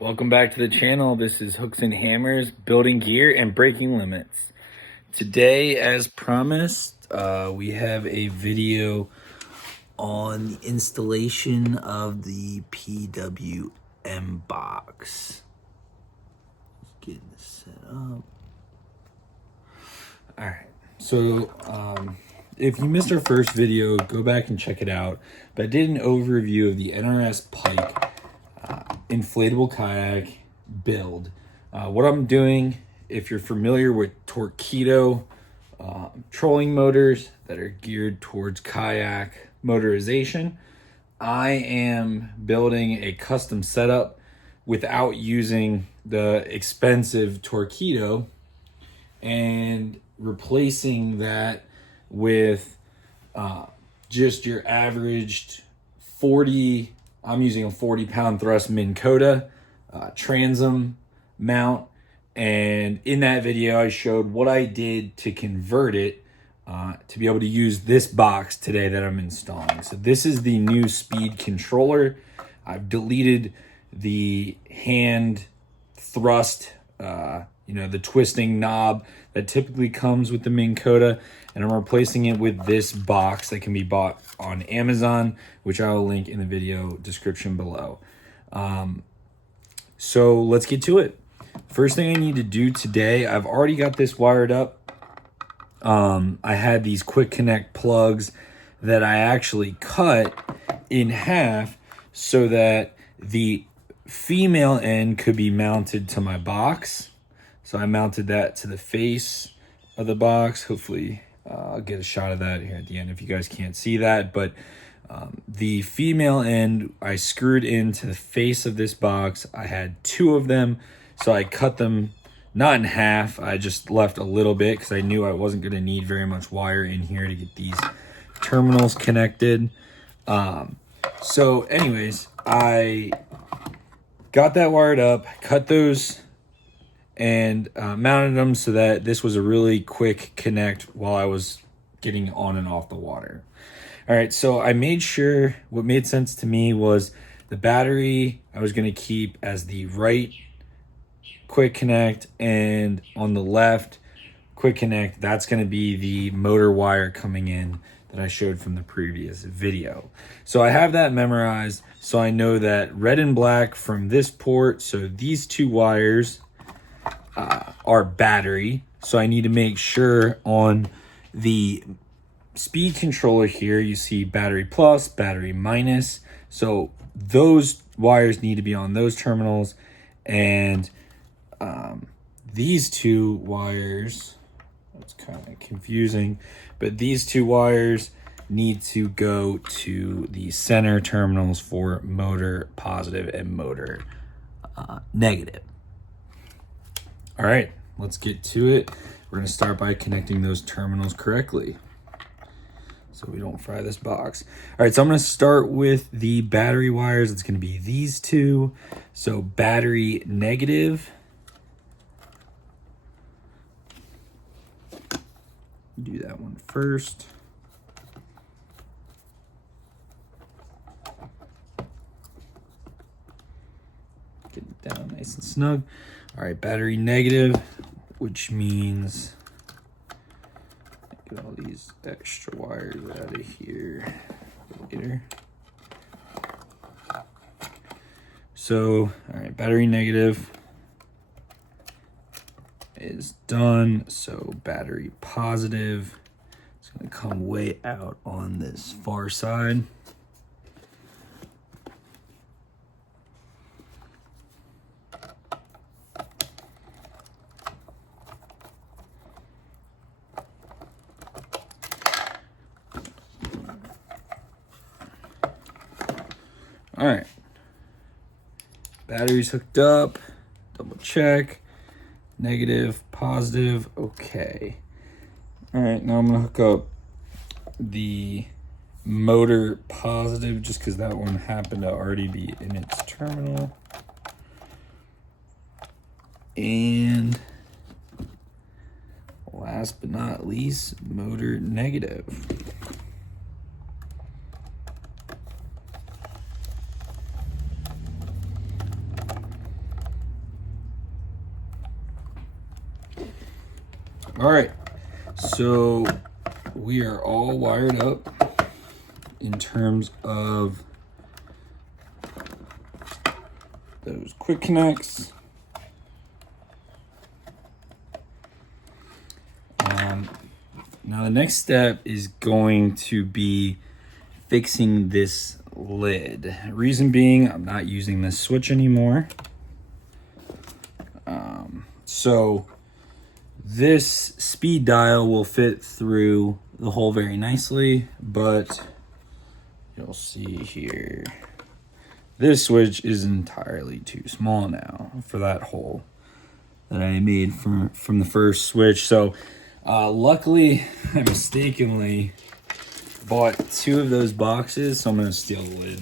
Welcome back to the channel. This is Hooks and Hammers, building gear and breaking limits. Today, as promised, we have a video on the installation of the PWM box. Just getting this set up. All right, so if you missed our first video, go back and check it out. But I did an overview of the NRS Pike inflatable kayak build. What I'm doing, if you're familiar with Torpedo trolling motors that are geared towards kayak motorization, I am building a custom setup without using the expensive Torpedo and replacing that with just your averaged 40, I'm using a 40-pound thrust Minn Kota transom mount. And in that video, I showed what I did to convert it to be able to use this box today that I'm installing. So this is the new speed controller. I've deleted the hand thrust, the twisting knob that typically comes with the Minn Kota, and I'm replacing it with this box that can be bought on Amazon, which I will link in the video description below. So let's get to it. First thing I need to do today, I've already got this wired up. I had these quick connect plugs that I actually cut in half so that the female end could be mounted to my box. So I mounted that to the face of the box. Hopefully I'll get a shot of that here at the end if you guys can't see that. But the female end I screwed into the face of this box. I had two of them, so I cut them not in half. I just left a little bit because I knew I wasn't going to need very much wire in here to get these terminals connected. So anyways, I got that wired up, cut those, and mounted them so that this was a really quick connect while I was getting on and off the water. All right, so I made sure what made sense to me was the battery I was going to keep as the right quick connect, and on the left quick connect, that's going to be the motor wire coming in that I showed from the previous video. So I have that memorized, so I know that red and black from this port, so these two wires are battery. So I need to make sure on the speed controller here, you see battery plus, battery minus. So those wires need to be on those terminals. And these two wires, that's kind of confusing, but these two wires need to go to the center terminals for motor positive and motor negative. All right, let's get to it. We're gonna start by connecting those terminals correctly so we don't fry this box. All right, so I'm gonna start with the battery wires. It's gonna be these two. So battery negative. Do that one first. Get it down nice and snug. All right, battery negative, which means get all these extra wires out of here later. So, all right, battery negative is done. So battery positive is going to come way out on this far side. All right, battery's hooked up, double check, negative, positive, okay. All right, now I'm gonna hook up the motor positive just because that one happened to already be in its terminal. And last but not least, motor negative. All right, so we are all wired up in terms of those quick connects. Now the next step is going to be fixing this lid. Reason being, I'm not using this switch anymore. So this speed dial will fit through the hole very nicely, but you'll see here, this switch is entirely too small now for that hole that I made from the first switch. So luckily, I mistakenly bought 2 of those boxes, so I'm gonna steal the lid.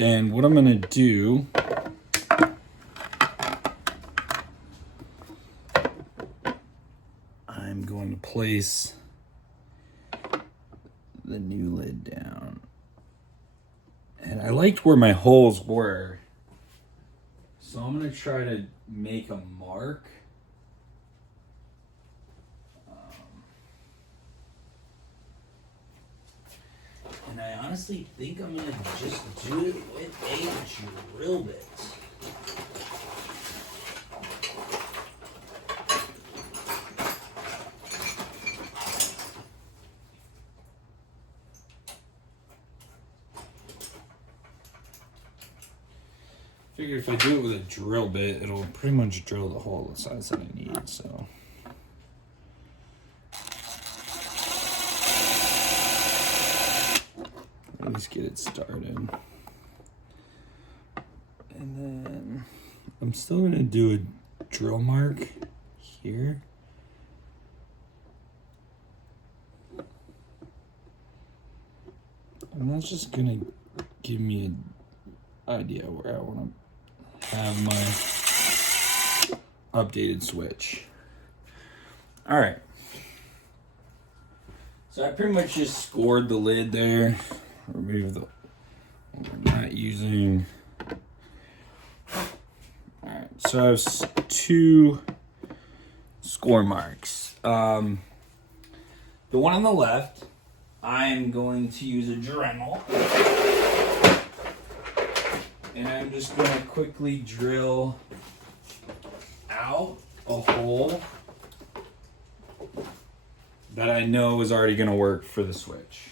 And what I'm gonna do, I'm going to place the new lid down. And I liked where my holes were, so I'm gonna try to make a mark. And I honestly think I'm gonna just do it with a drill bit. Figure if I do it with a drill bit, it'll pretty much drill the hole the size that I need, so. Let's get it started. And then I'm still gonna do a drill mark here. And that's just gonna give me an idea where I wanna have my updated switch. All right. So I pretty much just scored the lid there. Remove the one we're not using. All right, so I have 2 score marks. The one on the left, I'm going to use a Dremel, and I'm just going to quickly drill out a hole that I know is already going to work for the switch.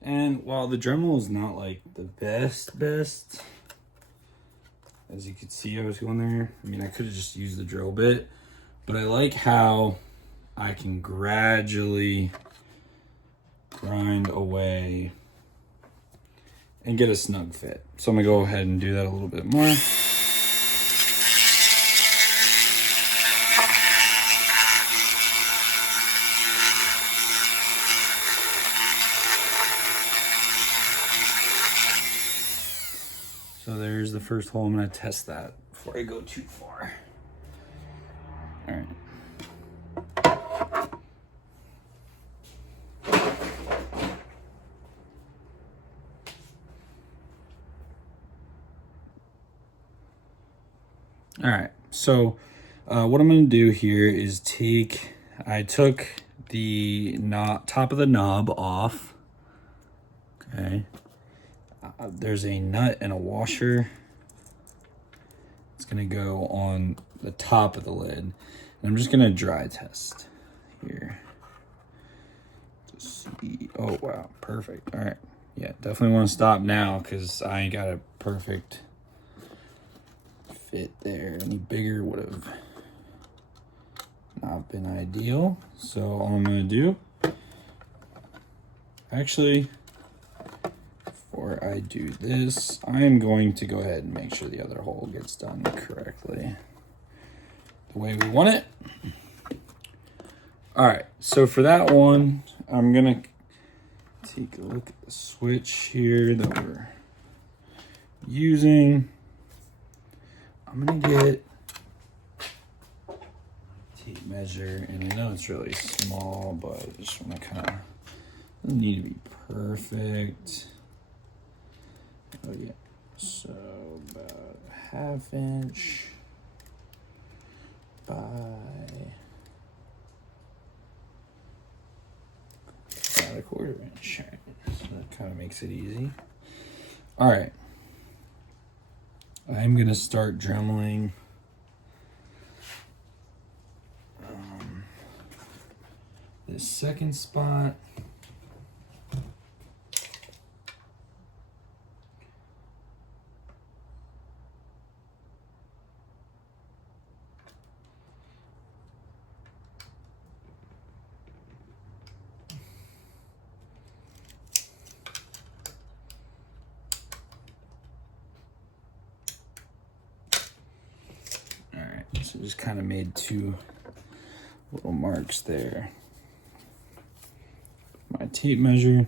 And while the Dremel is not like the best, as you could see, I was going there. I mean, I could have just used the drill bit, but I like how I can gradually grind away and get a snug fit. So I'm gonna go ahead and do that a little bit more. So there's the first hole. I'm gonna test that before I go too far. All right. All right, so What I'm going to do here is I took the top of the knob off. Okay. There's a nut and a washer. It's going to go on the top of the lid. And I'm just going to dry test here to see. Oh, wow. Perfect. All right. Yeah, definitely want to stop now because I ain't got a perfect fit there. Any bigger would have not been ideal. So all I'm going to do, actually, before I do this, I am going to go ahead and make sure the other hole gets done correctly the way we want it. All right, so for that one, I'm gonna take a look at the switch here that we're using. I'm gonna get a tape measure, and I know it's really small, but I just wanna doesn't need to be perfect. Oh yeah, so about a 1/2 inch by about a 1/4 inch. So that kind of makes it easy. All right, I'm gonna start dremeling this second spot. So just kind of made 2 little marks there. My tape measure.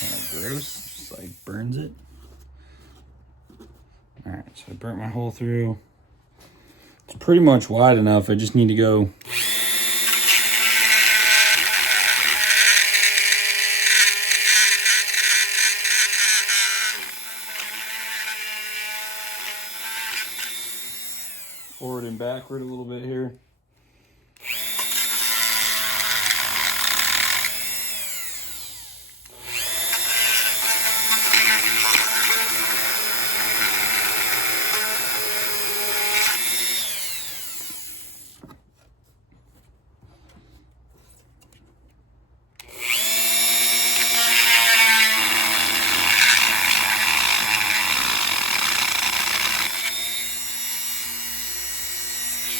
Kind of gross, just like burns it. All right, so I burnt my hole through. It's pretty much wide enough. I just need to go forward and backward a little bit here.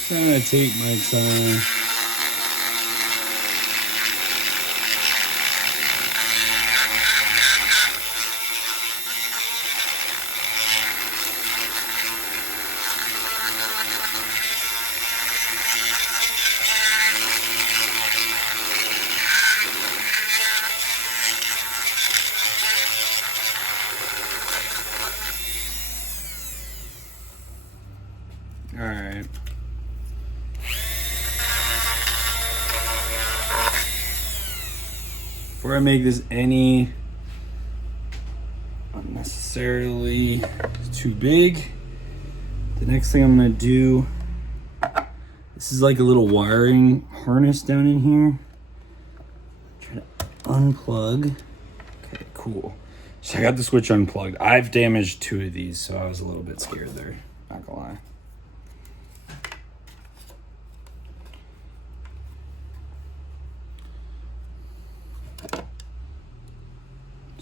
Trying to take my time. All right. Before I make this any unnecessarily too big, the next thing I'm gonna do, this is like a little wiring harness down in here. Try to unplug. Okay, cool. So I got the switch unplugged. I've damaged 2 of these, so I was a little bit scared there, not gonna lie.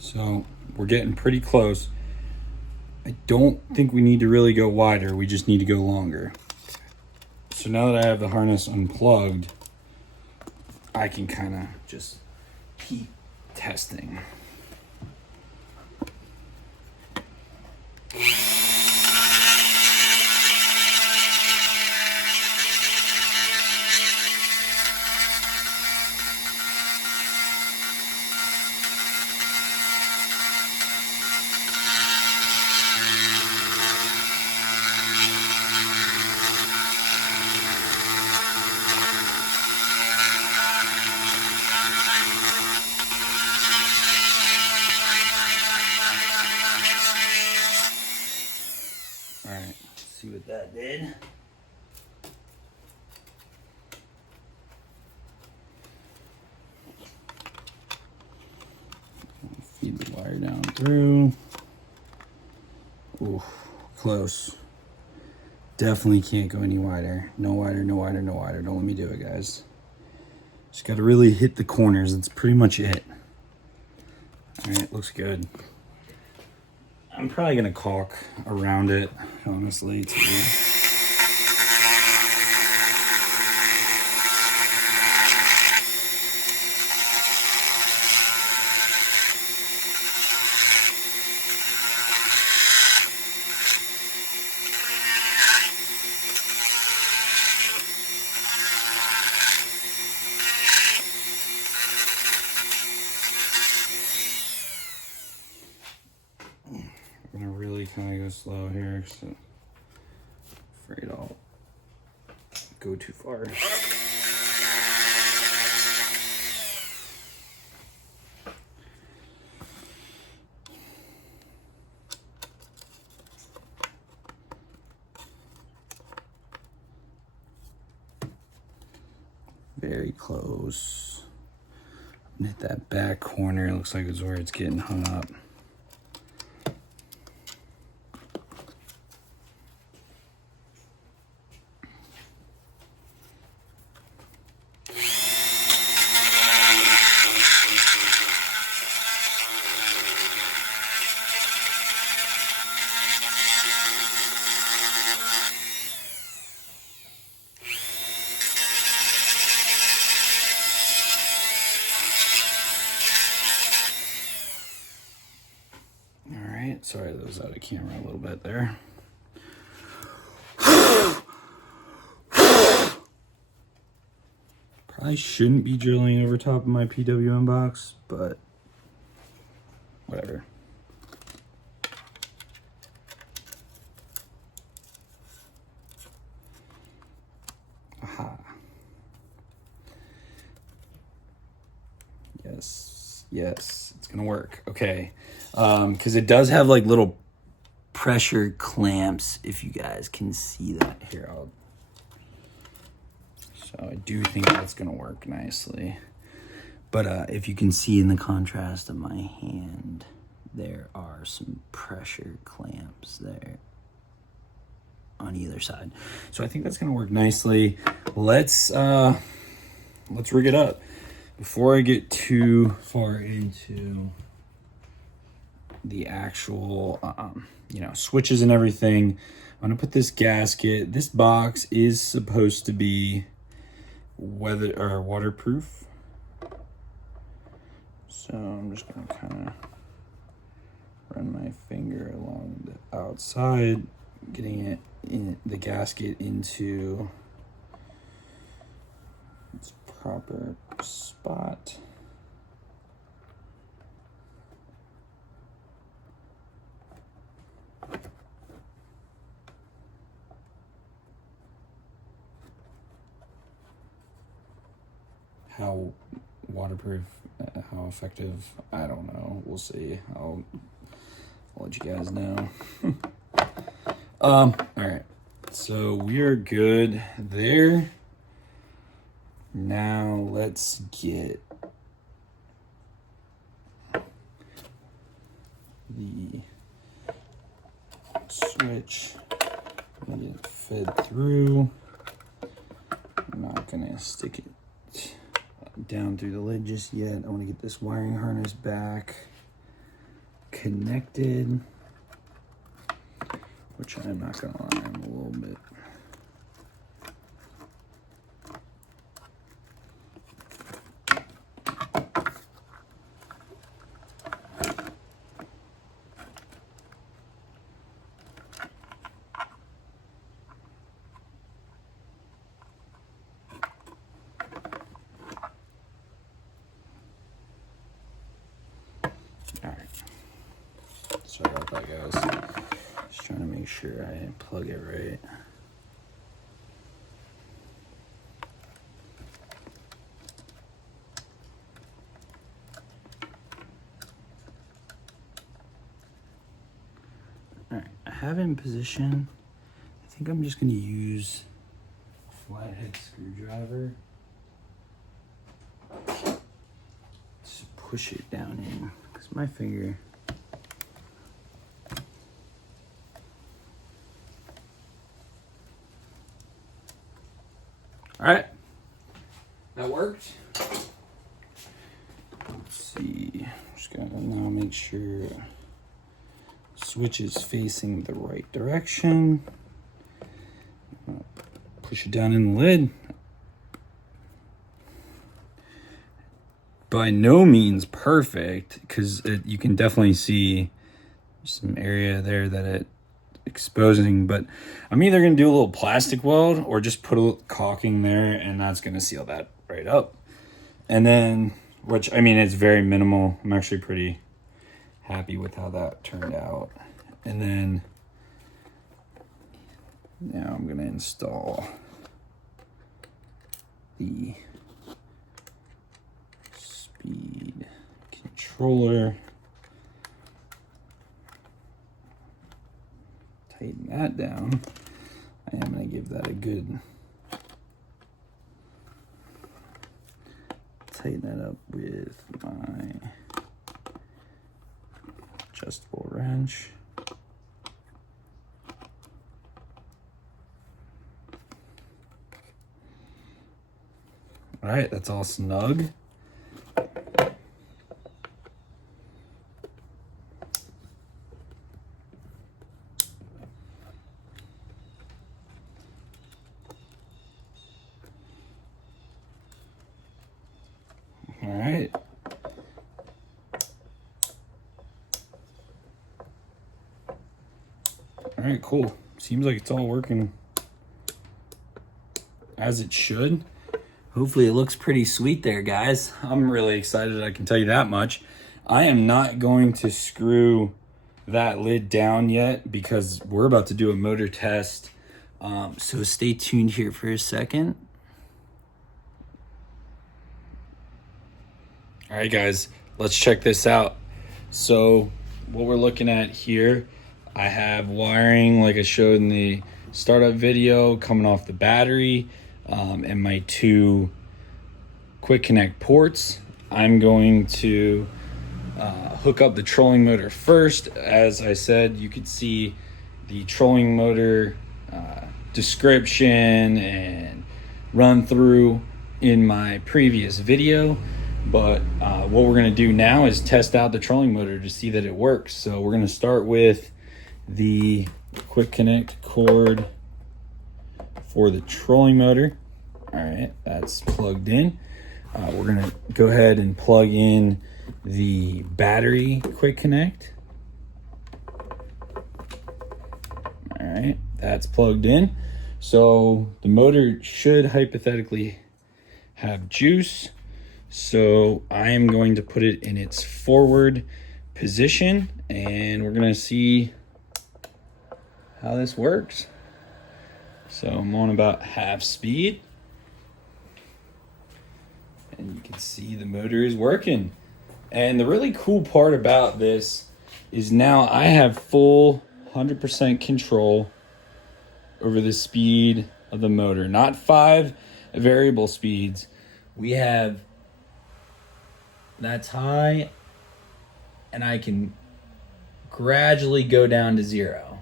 So we're getting pretty close. I don't think we need to really go wider. We just need to go longer. So now that I have the harness unplugged, I can kind of just keep testing. through. Ooh, close. Definitely can't go any wider. No wider, no wider, no wider. Don't let me do it, guys. Just got to really hit the corners. That's pretty much it. All right, looks good. I'm probably going to caulk around it, honestly, too. I'm gonna really kind of go slow here because I'm afraid I'll go too far. Very close. Hit that back corner. It looks like it's where it's getting hung up. Sorry, that was out of camera a little bit there. Probably shouldn't be drilling over top of my PWM box, but whatever. Aha. Yes, it's gonna work. Okay. Because it does have like little pressure clamps, if you guys can see that here. So I do think that's gonna work nicely. But if you can see in the contrast of my hand, there are some pressure clamps there on either side. So I think that's gonna work nicely. Let's rig it up. Before I get too far into the actual, switches and everything, I'm gonna put this gasket. This box is supposed to be waterproof. So I'm just gonna kind of run my finger along the outside, getting it in the gasket into its proper spot. How waterproof, how effective, I don't know. We'll see. I'll let you guys know. All right. So we are good there. Now let's get the switch. Get it fed through. I'm not gonna stick it down through the lid just yet. I want to get this wiring harness back connected, which I'm not gonna lie, I'm a little bit sorry about that, guys. Just trying to make sure I plug it right. All right, I have it in position. I think I'm just going to use a flathead screwdriver to push it down in, because my finger All right, that worked. Let's see, just gotta now make sure switch is facing the right direction. Push it down in the lid. By no means perfect, because you can definitely see some area there that it's exposing, but I'm either going to do a little plastic weld or just put a little caulking there, and that's going to seal that right up. And then, which, I mean, it's very minimal. I'm actually pretty happy with how that turned out. And then now I'm going to install the speed controller. Tighten that down. I am going to give that a good tighten that up with my adjustable wrench. All right, that's all snug. All right. All right, cool. Seems like it's all working as it should. Hopefully it looks pretty sweet there, guys. I'm really excited, I can tell you that much. I am not going to screw that lid down yet because we're about to do a motor test. So stay tuned here for a second. All right, guys, let's check this out. So what we're looking at here, I have wiring like I showed in the startup video coming off the battery, and my two quick connect ports. I'm going to hook up the trolling motor first. As I said, you could see the trolling motor description and run through in my previous video. But what we're going to do now is test out the trolling motor to see that it works. So we're going to start with the quick connect cord for the trolling motor. All right, that's plugged in. We're going to go ahead and plug in the battery quick connect. All right, that's plugged in. So the motor should hypothetically have juice. So I am going to put it in its forward position, and we're going to see how this works. So I'm on about half speed, and you can see the motor is working. And the really cool part about this is now I have full 100% control over the speed of the motor, not 5 variable speeds. We have that's high, and I can gradually go down to 0.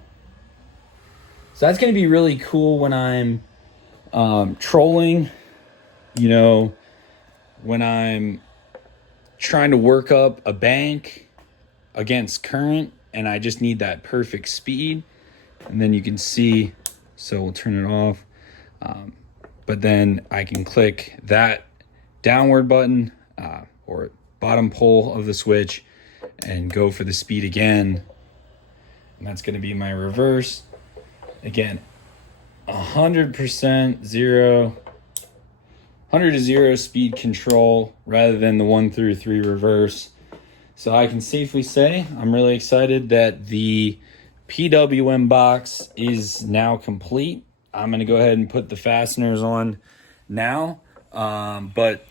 So that's going to be really cool when I'm trolling, you know, when I'm trying to work up a bank against current and I just need that perfect speed. And then you can see, so we'll turn it off. But then I can click that downward button or bottom pole of the switch and go for the speed again. And that's going to be my reverse. Again, 100% 100 to 0 speed control rather than the 1 through 3 reverse. So I can safely say I'm really excited that the PWM box is now complete. I'm going to go ahead and put the fasteners on now. But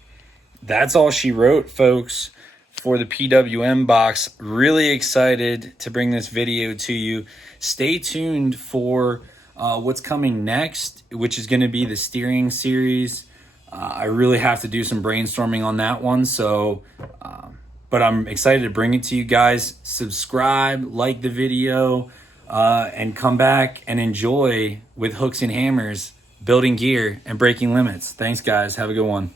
that's all she wrote, folks, for the PWM box. Really excited to bring this video to you. Stay tuned for what's coming next, which is going to be the steering series. I really have to do some brainstorming on that one. So, but I'm excited to bring it to you guys. Subscribe, like the video, and come back and enjoy with Hooks and Hammers building gear, and breaking limits. Thanks, guys. Have a good one.